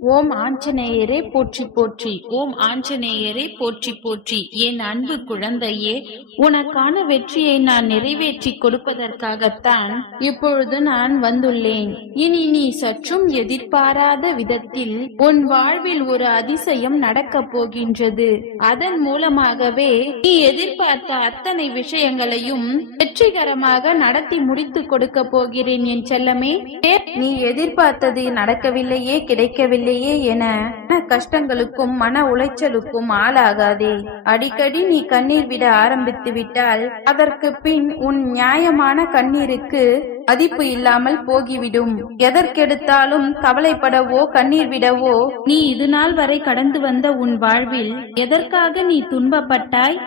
ஓம் ஆஞ்சநேயரே போற்றி போற்றி. ஓம் ஆஞ்சநேயரே போற்றி போற்றி. என் அன்பு குழந்தையே உனக்கான வெற்றியை நான் நிறைவேற்றி கொடுப்பதற்காகத்தான் இப்பொழுது நான் வந்துள்ளேன். இனி நீ சற்றும் எதிர்பாராத விதத்தில் உன் வாழ்வில் ஒரு அதிசயம் நடக்கப் போகின்றது. அதன் மூலமாகவே நீ எதிர்பார்த்த அத்தனை விஷயங்களையும் வெற்றிகரமாக நடத்தி முடித்து கொடுக்க போகிறேன் என் செல்லமே. நீ எதிர்பார்த்தது நடக்கவில்லையே இல்லையே என மன கஷ்டங்களுக்கும் மன உளைச்சலுக்கும் ஆளாகாதே. அடிக்கடி நீ கண்ணீர் விட ஆரம்பித்து விட்டால் அதற்கு பின் உன் நியாயமான கண்ணீருக்கு மதிப்பு இல்லாமல் போகிவிடும். எதற்கெடுத்தாலும் கவலைப்படவோ கண்ணீர் விடவோ நீ இது நாள் வரை கடந்து வந்த உன் வாழ்வில் எதற்காக நீ துன்பப்பட்டாய்?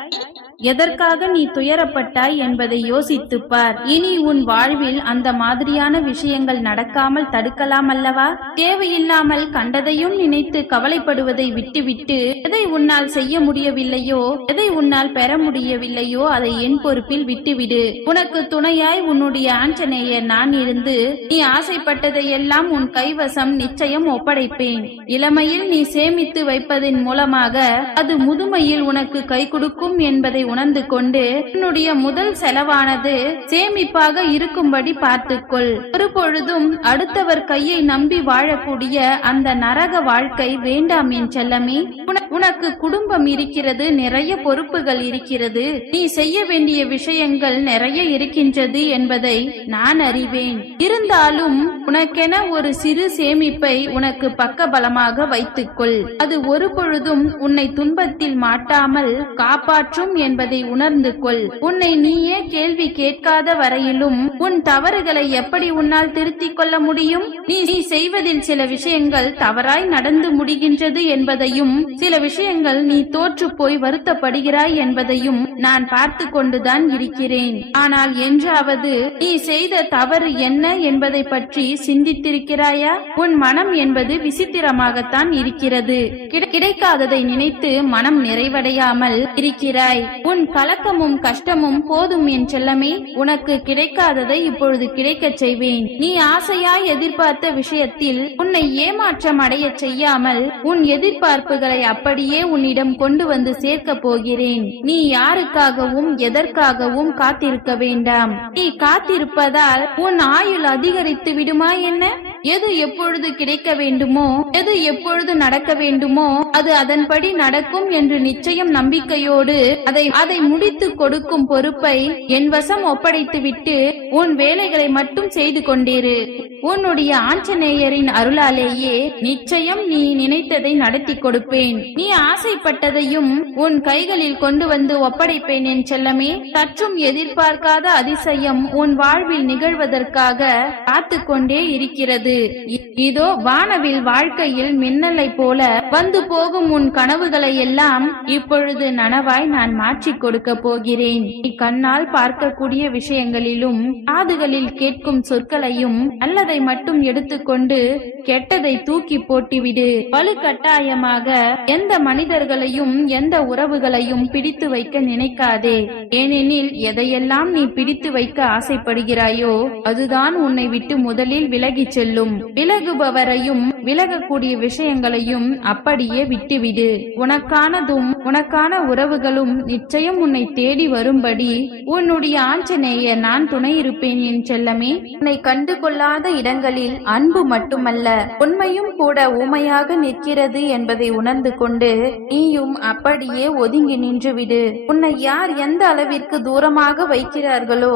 எதற்காக நீ துயரப்பட்டாய் என்பதை யோசித்துப்பார் இனி உன் வாழ்வில் அந்த மாதிரியான விஷயங்கள் நடக்காமல் தடுக்கலாம் அல்லவா? தேவையில்லாமல் கண்டதையும் நினைத்து கவலைப்படுவதை விட்டுவிட்டு எதை உன்னால் செய்ய முடியவில்லையோ எதை உன்னால் பெற முடியவில்லையோ அதை என் பொறுப்பில் விட்டுவிடு. உனக்கு துணையாய் உன்னுடைய ஆஞ்சநேயர் நான் இருந்து நீ ஆசைப்பட்டதையெல்லாம் உன் கைவசம் நிச்சயம் ஒப்படைப்பேன். இளமையில் நீ சேமித்து வைப்பதன் மூலமாக அது முதுமையில் உனக்கு கை கொடுக்கும் என்பதை உணர்ந்து கொண்டு உன்னுடைய முதல் செலவானது சேமிப்பாக இருக்கும்படி பார்த்துக்கொள். ஒரு பொழுதும் அடுத்தவர் கையை நம்பி வாழக்கூடிய அந்த நரக வாழ்க்கை வேண்டாம் என் செல்லமே உனக்கு குடும்பம் இருக்கிறது நிறைய பொறுப்புகள் இருக்கிறது. நீ செய்ய வேண்டிய விஷயங்கள் நிறைய இருக்கின்றது என்பதை நான் அறிவேன் இருந்தாலும் உனக்கென ஒரு சிறு சேமிப்பை உனக்கு பக்க பலமாக வைத்துக்கொள். அது ஒரு பொழுதும் உன்னை துன்பத்தில் மாட்டாமல் காப்பாற்றும் என்பதை உணர்ந்து கொள். உன்னை நீயே கேள்வி கேட்காத வரையிலும் உன் தவறுகளை எப்படி உன்னால் திருத்திக் கொள்ள முடியும்? நீ நீ செய்வதில் சில விஷயங்கள் தவறாய் நடந்து முடிகின்றது என்பதையும் சில விஷயங்கள் நீ தோற்று போய் வருத்தப்படுகிறாய் என்பதையும் நான் பார்த்து கொண்டுதான் இருக்கிறேன். ஆனால் என்றாவது நீ செய்த தவறு என்ன என்பதை பற்றி சிந்தித்திருக்கிறாயா? உன் மனம் என்பது விசித்திரமாகத்தான் இருக்கிறது. கிடைக்காததை நினைத்து மனம் நிறைவடையாமல் இருக்கிறாய். உன் கலக்கமும் கஷ்டமும் போதும் என் செல்லமே உனக்கு கிடைக்காததை இப்பொழுது கிடைக்கச் செய்வேன். நீ ஆசையாய் எதிர்பார்த்த விஷயத்தில் உன்னை ஏமாற்றம் அடைய செய்யாமல் உன் எதிர்பார்ப்புகளை அப்படியே உன்னிடம் கொண்டு வந்து சேர்க்கப் போகிறேன். நீ யாருக்காகவும் எதற்காகவும் காத்திருக்க வேண்டாம். நீ காத்திருப்பதால் உன் ஆயுள் அதிகரித்து விடுமா என்ன? எது எப்பொழுது கிடைக்க வேண்டுமோ எது எப்பொழுது நடக்க வேண்டுமோ அது அதன்படி நடக்கும் என்று நிச்சயம் நம்பிக்கையோடு அதை அதை முடித்து கொடுக்கும் பொறுப்பை என் வசம் ஒப்படைத்துவிட்டு உன் வேலைகளை மட்டும் செய்து கொண்டிரு. உன்னுடைய ஆஞ்சநேயரின் அருளாலேயே நிச்சயம் நீ நினைத்ததை நடத்தி கொடுப்பேன். நீ ஆசைப்பட்டதையும் உன் கைகளில் கொண்டு வந்து ஒப்படைப்பேன் என் செல்லமே. சற்றும் எதிர்பார்க்காத அதிசயம் உன் வாழ்வில் நிகழ்வதற்காக காத்து கொண்டே இருக்கிறது. இ- இதோ வானவில் வாழ்க்கையில் மின்னலை போல வந்து போகும் உன் கனவுகளை எல்லாம் இப்பொழுது நனவாய் நான் மாற்றிக் கொடுக்க போகிறேன். நீ கண்ணால் பார்க்கக்கூடிய விஷயங்களிலும் காதுகளில் கேட்கும் சொற்களையும் நல்லதை மட்டும் எடுத்துக்கொண்டு கெட்டதை தூக்கி போட்டிவிடு. வலுக்கட்டாயமாக எந்த மனிதர்களையும் எந்த உறவுகளையும் பிடித்து வைக்க நினைக்காதே. ஏனெனில் எதையெல்லாம் நீ பிடித்து வைக்க ஆசைப்படுகிறாயோ அதுதான் உன்னை விட்டு முதலில் விலகிச் செல்லும். விலகுபவரையும் விலகக்கூடிய விஷயங்களையும் அப்படியே விட்டுவிடு. உனக்கானதும் உனக்கான உறவுகளும் நிச்சயம் உன்னை தேடி வரும்படி உன்னுடைய ஆஞ்சநேய நான் துணை இருப்பேன் என் செல்லமே. உன்னை கண்டு கொள்ளாத இடங்களில் அன்பு மட்டுமல்ல உண்மையும் கூட ஊமையாக நிற்கிறது என்பதை உணர்ந்து கொண்டு நீயும் அப்படியே ஒதுங்கி நின்றுவிடு. உன்னை யார் எந்த அளவிற்கு தூரமாக வைக்கிறார்களோ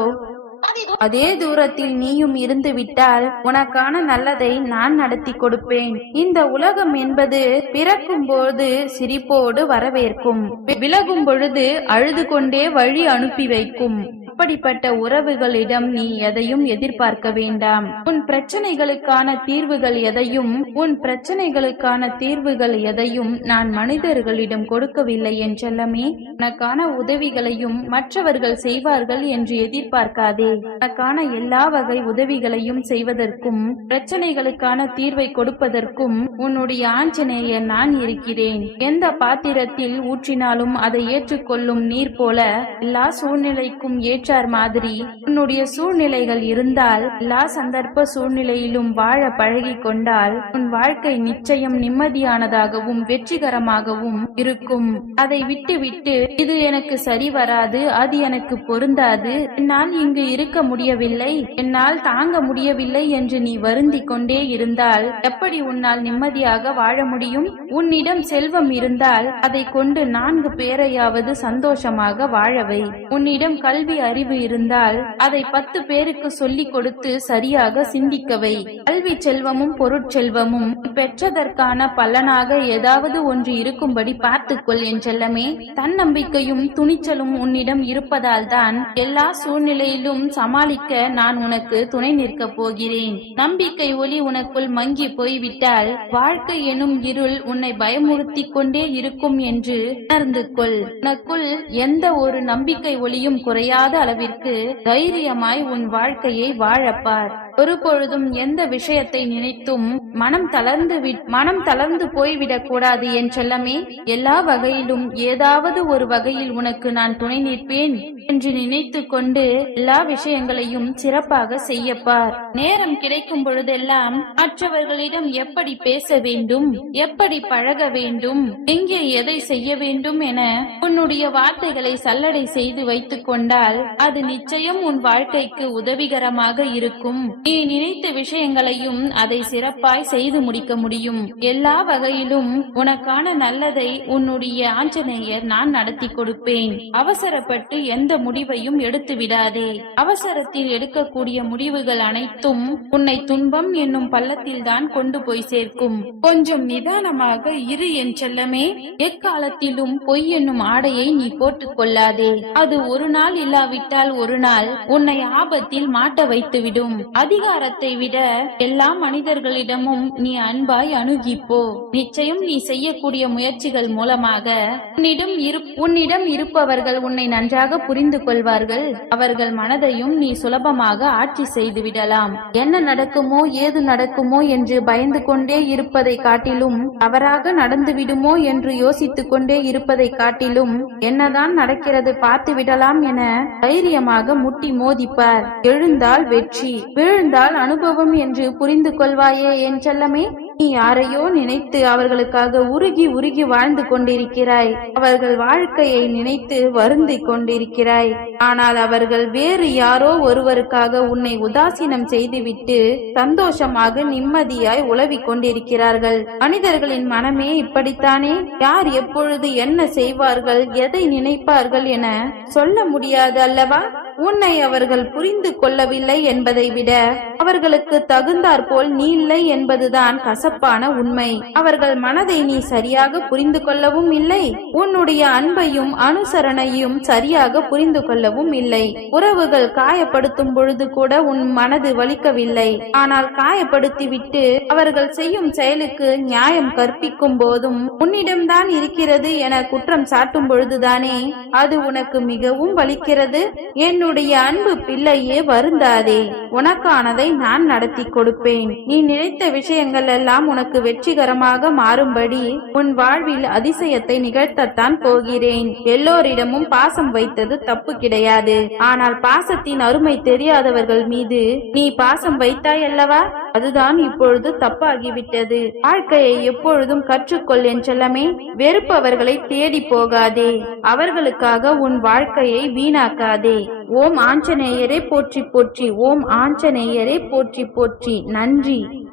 அதே தூரத்தில் நீயும் இருந்து விட்டால் உனக்கான நல்லதை நான் நடத்தி கொடுப்பேன். இந்த உலகம் என்பது பிறக்கும் போது சிரிப்போடு வரவேற்கும். விலகும் பொழுது அழுது கொண்டே வழி அனுப்பி வைக்கும். அப்படிப்பட்ட உறவுகளிடம் நீ எதையும் எதிர்பார்க்க வேண்டாம். உன் பிரச்சனைகளுக்கான தீர்வுகள் எதையும் உன் பிரச்சனைகளுக்கான தீர்வுகள் எதையும் நான் மனிதர்களிடம் கொடுக்கவில்லை என் செல்லமே. உனக்கான உதவிகளையும் மற்றவர்கள் செய்வார்கள் என்று எதிர்பார்க்காதே. உனக்கான எல்லா வகை உதவிகளையும் செய்வதற்கும் பிரச்சனைகளுக்கான தீர்வை கொடுப்பதற்கும் உன்னுடைய ஆஞ்சநேயர் நான் இருக்கிறேன். எந்த பாத்திரத்தில் ஊற்றினாலும் அதை ஏற்றுக்கொள்ளும் நீர் போல எல்லா சூழ்நிலைக்கும் ஏற்று பெற்றார் மாதிரி உன்னுடைய சூழ்நிலைகள் இருந்தால் எல்லா சந்தர்ப்ப சூழ்நிலையிலும் வாழ பழகி கொண்டால் உன் வாழ்க்கை நிச்சயம் நிம்மதியானதாகவும் வெற்றிகரமாகவும் இருக்கும். அதை விட்டுவிட்டு இது எனக்கு சரி வராது அது எனக்கு பொருந்தாது. என்னால் இங்கு இருக்க முடியவில்லை என்னால் தாங்க முடியவில்லை என்று நீ வருந்திக் கொண்டே இருந்தால் எப்படி உன்னால் நிம்மதியாக வாழ முடியும்? உன்னிடம் செல்வம் இருந்தால் அதை கொண்டு நான்கு பேரையாவது சந்தோஷமாக வாழவை உன்னிடம் கல்வி அறிவு இருந்தால் அதை பத்து பேருக்கு சொல்லிக் கொடுத்து சரியாக சிந்திக்கவை. கல்வி செல்வமும் பொருட்செல்வமும் பெற்றதற்கான பலனாக ஏதாவது ஒன்று இருக்கும்படி பார்த்துக்கொள் என் செல்லமே. தன்னம்பிக்கையும் துணிச்சலும் உன்னிடம் இருப்பதால் தான் எல்லா சூழ்நிலையிலும் சமாளிக்க நான் உனக்கு துணை நிற்கப் போகிறேன். நம்பிக்கை ஒளி உனக்குள் மங்கி போய்விட்டால் வாழ்க்கை எனும் இருள் உன்னை பயமுறுத்தி கொண்டே இருக்கும் என்று உணர்ந்து கொள் உனக்குள் எந்த ஒரு நம்பிக்கை ஒளியும் குறையாத அளவிற்கு தைரியமாய் உன் வாழ்க்கையை வாழப்பார். ஒரு பொழுதும் எந்த விஷயத்தை நினைத்தும் மனம் தளர்ந்து மனம் தளர்ந்து போய்விடக் கூடாது என் செல்லமே. எல்லா வகையிலும் ஏதாவது ஒரு வகையில் உனக்கு நான் துணை நிற்பேன் என்று நினைத்து கொண்டு எல்லா விஷயங்களையும் சிறப்பாக செய்யப்பார். நேரம் கிடைக்கும் பொழுதெல்லாம் மற்றவர்களிடம் எப்படி பேச வேண்டும் எப்படி பழக வேண்டும் எங்கே எதை செய்ய வேண்டும் என உன்னுடைய வார்த்தைகளை சல்லடை செய்து வைத்துக் கொண்டால் அது நிச்சயம் உன் வாழ்க்கைக்கு உதவிகரமாக இருக்கும். நீ நினைத்த விஷயங்களையும் அதை சிறப்பாய் செய்து முடிக்க முடியும். எல்லா வகையிலும் உனக்கான நல்லதை உன்னுடைய ஆஞ்சநேயர் நான் நடத்தி கொடுப்பேன். அவசரப்பட்டு எந்த முடிவையும் எடுத்து விடாதே. அவசரத்தில் எடுக்கக்கூடிய முடிவுகள் அனைத்தும் உன்னை துன்பம் என்னும் பள்ளத்தில் தான் கொண்டு போய் சேர்க்கும். கொஞ்சம் நிதானமாக இரு என் செல்லமே எக்காலத்திலும் பொய் என்னும் ஆடையை நீ போட்டுக் கொள்ளாதே. அது ஒரு நாள் இல்லாவிட்டால் ஒரு நாள் உன்னை ஆபத்தில் மாட்ட வைத்துவிடும். அதிக அதிகாரத்தை விட எல்லா மனிதர்களிடமும் நீ அன்பாய் அணுகிப்போ. நிச்சயம் நீ செய்யக்கூடிய முயற்சிகள் மூலமாக உன்னிடம் இரு உன்னிடம் இருப்பவர்கள் உன்னை நன்றாக புரிந்து கொள்வார்கள். அவர்கள் மனதையும் நீ சுலபமாக ஆட்சி செய்து விடலாம். என்ன நடக்குமோ ஏது நடக்குமோ என்று பயந்து கொண்டே இருப்பதை காட்டிலும் தவறாக நடந்து விடுமோ என்று யோசித்துக் கொண்டே இருப்பதை காட்டிலும் என்னதான் நடக்கிறது பார்த்து விடலாம் என தைரியமாக முட்டி மோதிப்பார். எழுந்தால் வெற்றி விழுந்தால் அனுபவம் என்று புரிந்து கொள்வாயே என் செல்லமே. நீ யாரையோ நினைத்து அவர்களுக்காக உருகி உருகி வாழ்ந்து கொண்டிருக்கிறாய். அவர்கள் வாழ்க்கையை நினைத்து வருந்திக் கொண்டிருக்கிறாய். ஆனால் அவர்கள் வேறு யாரோ ஒருவருக்காக உன்னை உதாசீனம் செய்துவிட்டு சந்தோஷமாக நிம்மதியாய் உலவிக் கொண்டிருக்கிறார்கள். மனிதர்களின் மனமே இப்படித்தானே? யார் எப்பொழுது என்ன செய்வார்கள்? எதை நினைப்பார்கள் என சொல்ல முடியாது அல்லவா? உன்னை அவர்கள் புரிந்து கொள்ளவில்லை என்பதை விட அவர்களுக்கு தகுந்தாற்போல் நீ இல்லை என்பதுதான் கசப்பான உண்மை. அவர்கள் மனதை நீ சரியாக புரிந்து கொள்ளவும் இல்லை உன்னுடைய அன்பையும் அனுசரணையும் சரியாக புரிந்து கொள்ளவும் இல்லை. உறவுகள் காயப்படுத்தும் பொழுது கூட உன் மனது வலிக்கவில்லை. ஆனால் காயப்படுத்திவிட்டு அவர்கள் செய்யும் செயலுக்கு நியாயம் கற்பிக்கும் போதும் உன்னிடம்தான் இருக்கிறது என குற்றம் சாட்டும் பொழுதுதானே அது உனக்கு மிகவும் வலிக்கிறது? என்னுடைய அன்பு பிள்ளையே வருந்தாதே. உனக்கானதை நான் நடத்தி கொடுப்பேன். நீ நினைத்த விஷயங்கள் எல்லாம் உனக்கு வெற்றிகரமாக மாறும்படி உன் வாழ்வில் அதிசயத்தை நிகழ்த்தத்தான் போகிறேன். எல்லோரிடமும் பாசம் வைத்தது தப்பு கிடையாது. ஆனால் பாசத்தின் அருமை தெரியாதவர்கள் மீது நீ பாசம் வைத்தாய் அல்லவா? அதுதான் இப்பொழுது தப்பாகிவிட்டது. வாழ்க்கையை எப்பொழுதும் கற்றுக்கொள் என் செல்லமே. வெறுப்பவர்களை தேடி போகாதே. அவர்களுக்காக உன் வாழ்க்கையை வீணாக்காதே. ஓம் ஆஞ்சநேயரே போற்றி போற்றி ஓம் ஆஞ்சநேயரே போற்றி போற்றி. நன்றி.